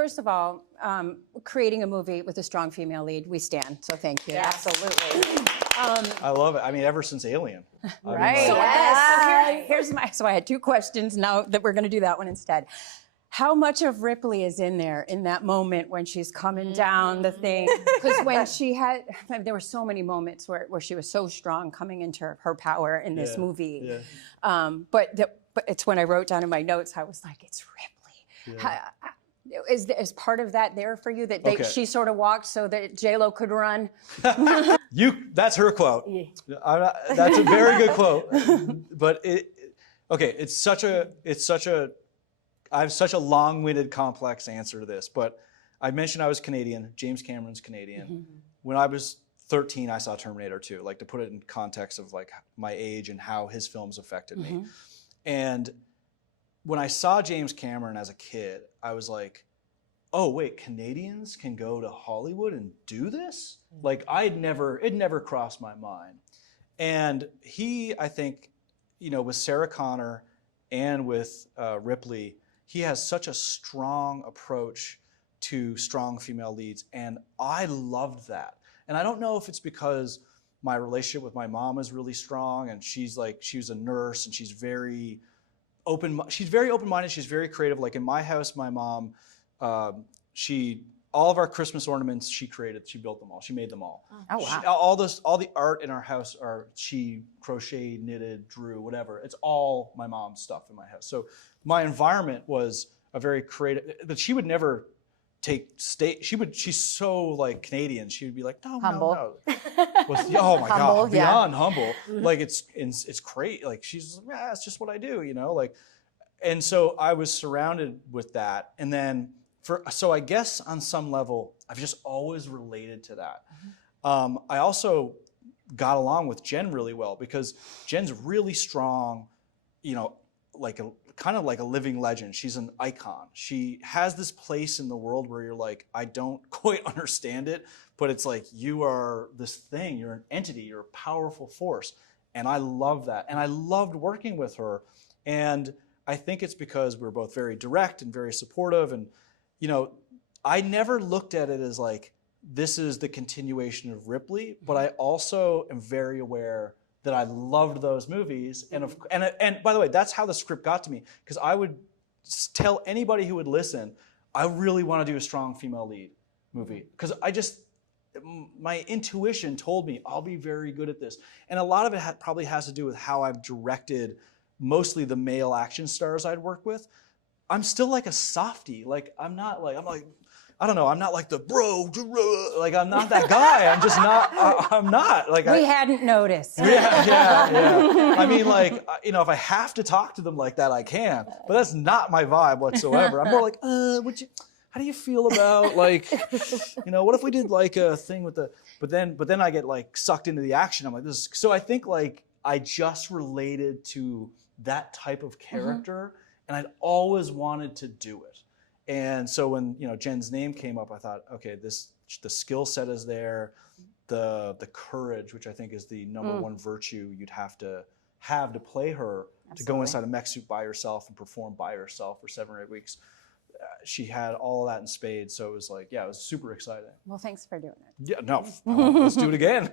First of all, creating a movie with a strong female lead, we stand. So thank you. Yeah, absolutely. I love it. I mean, ever since Alien. Right. So Here's my. So I had 2 questions. Now that we're going to do that one instead. How much of Ripley is in there in that moment when she's coming down the thing? Because when she had, there were so many moments where she was so strong coming into her power in this movie. Yeah. But it's when I wrote down in my notes, I was like, it's Ripley. Yeah. Is part of that there for you that she sort of walked so that J-Lo could run? That's her quote. That's a very good quote. But it's such a I have such a long-winded, complex answer to this. But I mentioned I was Canadian. James Cameron's Canadian. Mm-hmm. When I was 13, I saw Terminator 2. Like, to put it in context of like my age and how his films affected me. And when I saw James Cameron as a kid, I was like, oh wait, Canadians can go to Hollywood and do this? Like, it never crossed my mind. And he, I think, with Sarah Connor and with Ripley, he has such a strong approach to strong female leads, and I loved that. And I don't know if it's because my relationship with my mom is really strong, and she was a nurse, and she's very open-minded, she's very creative. Like in my house, my mom, all of our Christmas ornaments she built them all, she made them all. Oh wow. All the art in our house she crocheted, knitted, drew, whatever. It's all my mom's stuff in my house. So my environment was a very creative, but she would never she's so like Canadian. She would be like, no. Oh my God, beyond humble. Like it's great. Like she's, it's just what I do, like, and so I was surrounded with that. And then so I guess on some level, I've just always related to that. I also got along with Jen really well because Jen's really strong, kind of like a living legend. She's an icon. She has this place in the world where you're like, I don't quite understand it, but it's like, you are this thing, you're an entity, you're a powerful force. And I love that. And I loved working with her. And I think it's because we're both very direct and very supportive. And, I never looked at it as like, this is the continuation of Ripley, but I also am very aware that I loved those movies. And by the way, that's how the script got to me, because I would tell anybody who would listen, I really want to do a strong female lead movie, because my intuition told me I'll be very good at this. And a lot of it probably has to do with how I've directed mostly the male action stars I'd work with. I'm still like a softie. Like, I'm not like the bro, like I'm not that guy. I'm just not, I'm not. Like, we hadn't noticed. Yeah. I mean, like, if I have to talk to them like that, I can, but that's not my vibe whatsoever. I'm more like, how do you feel about like, what if we did like a thing with but then I get like sucked into the action. I'm like, so I think like I just related to that type of character, and I'd always wanted to do it. And so when Jen's name came up, I thought, okay, the skill set is there, the courage, which I think is the number one virtue you'd have to play her. Absolutely. To go inside a mech suit by yourself and perform by yourself for 7 or 8 weeks. She had all of that in spades, so it was like, it was super exciting. Well, thanks for doing it. Yeah, no, let's do it again.